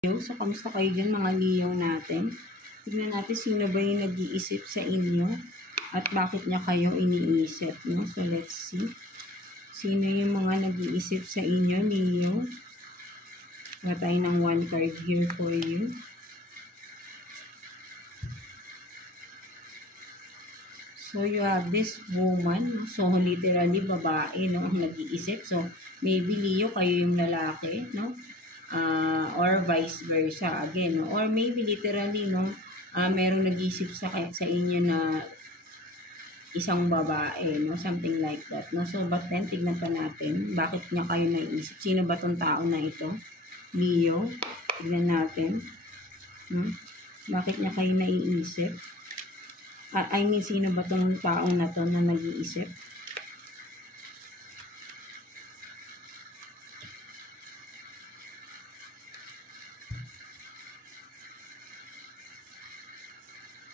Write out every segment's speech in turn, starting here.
So, kamusta kayo dyan mga Leo natin? Tignan natin sino ba yung nag-iisip sa inyo at bakit niya kayo iniisip, no? So, let's see. Sino yung mga nag-iisip sa inyo, Leo? Wala tayo ng one card here for you. So, you have this woman. So, literally, babae, no? Ang nag-iisip. So, maybe Leo, kayo yung lalaki, no? Or vice versa again, no? Or maybe literally, no, merong nag-isip sa inyo na isang babae, no, something like that, no. So but then tignan pa natin bakit niya kayo naiisip. Sino ba tong tao na ito, Leo? Tignan natin, no? Bakit niya kayo naiisip? I mean, sino ba tong tao na to na nag-iisip?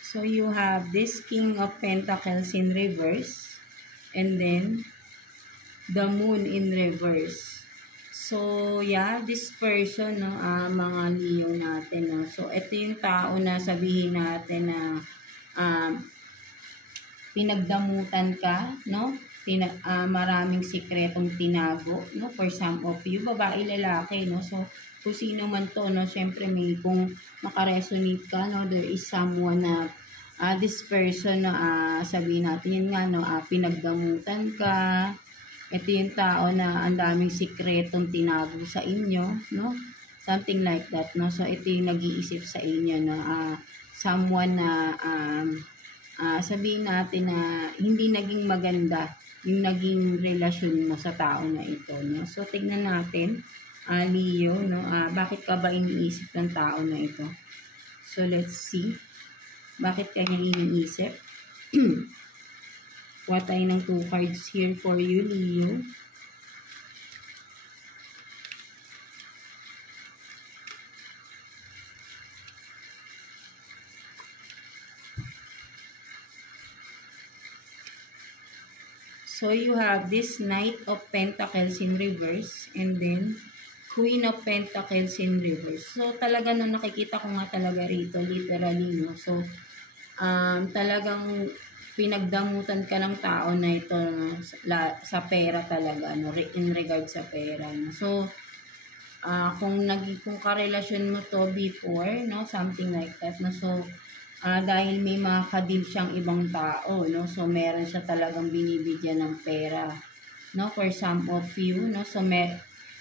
So, you have this King of Pentacles in reverse. And then, the Moon in reverse. So, yeah, this person, no, mga Leo natin, no. So, ito yung tao na sabihin natin na pinagdamutan ka, no. Maraming sikretong tinago, no, for some of you. Babae, lalaki, no. So, kung sino man to, no, syempre may kung makaresonate ka, no, there is someone na this person, sabihin natin yun nga, no, pinagdamutan ka. Ito yung tao na ang daming sikretong tinago sa inyo, no, something like that, no. So, ito yung nag-iisip sa inyo, no, someone na sabihin natin na hindi naging maganda yung naging relasyon mo sa tao na ito, no. So, tignan natin, Leo, no, bakit ka ba iniisip ng tao na ito? So, let's see. Bakit kanya iniisip? Kuha tayo ng 2 cards here for you, Leo. So, you have this Knight of Pentacles in reverse and then Queen of Pentacles in reverse. So, talaga no, nakikita ko nga talaga rito, literally, no. So, talagang pinagdamutan ka ng tao na ito, no, sa pera talaga, no, in regard sa pera, no. So, kung karelasyon mo to before, no, something like that, no. So, dahil may mga kadil siyang ibang tao, no, so meron siya talagang binibigyan ng pera, no, for some of you, no. So,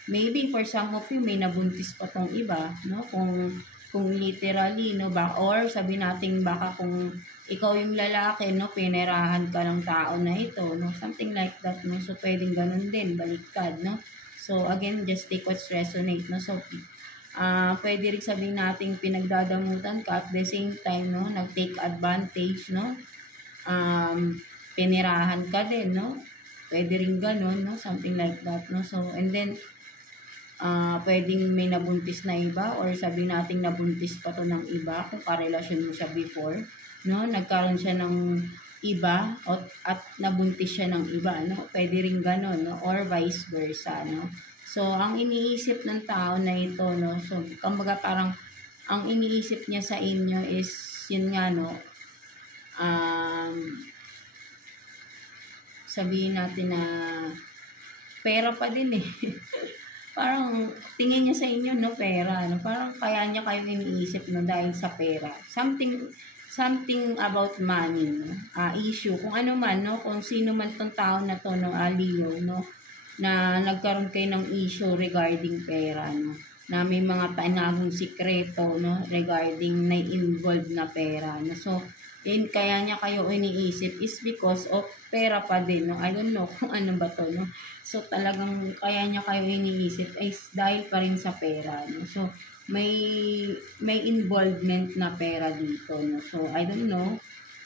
maybe for some of you, may nabuntis pa tong iba, no, kung literally, no, or sabi natin baka kung ikaw yung lalaki, no, pinerahan ka ng tao na ito, no, something like that, no. So, pwedeng ganun din, baliktad, no. So, again, just take what's resonate, no. So, pwede rin sabihin natin pinagdadamutan ka at the same time, no, nag-take advantage, no, pinerahan ka din, no. Pwede rin ganun, no, something like that, no. So, and then, pwedeng may nabuntis na iba or sabi nating nabuntis pa to ng iba kung karelasyon mo siya before, no, nagkaroon siya ng iba at nabuntis siya ng iba, no, pwede rin gano'n, no, or vice versa, no. So, ang iniisip ng tao na ito, no, so, kumbaga parang ang iniisip niya sa inyo is yun nga, no, sabihin natin na pera pa din eh. Parang tingin niya sa inyo, no, pera, no, parang kaya niya kayo iniisip, no, dahil sa pera. Something about money, no, issue, kung ano man, no, kung sino man tong tao na to, no, Leo, no, na nagkaroon kayo ng issue regarding pera, no, na may mga tinagong sikreto, no, regarding na involved na pera, no. So, kaya niya kayo iniisip is because of pera pa din, no. I don't know kung ano ba to, no. So, talagang kaya niya kayo iniisip is dahil pa rin sa pera, no. So, may involvement na pera dito, no. So, I don't know,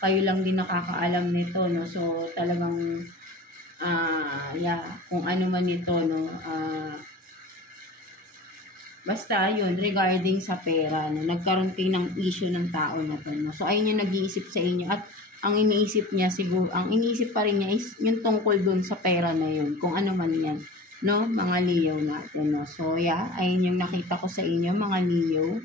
kayo lang din nakakaalam nito, no. So, talagang yeah, kung ano man ito, no, basta yun, regarding sa pera, no, nagkaroon kayo ng issue ng tao na to, no. So, ayun yung nag-iisip sa inyo at ang iniisip niya siguro, ang iniisip pa rin niya is yung tungkol dun sa pera na yun, kung ano man yan. no, mga Leo natin, no. So, yeah, ayun yung nakita ko sa inyo, mga Leo.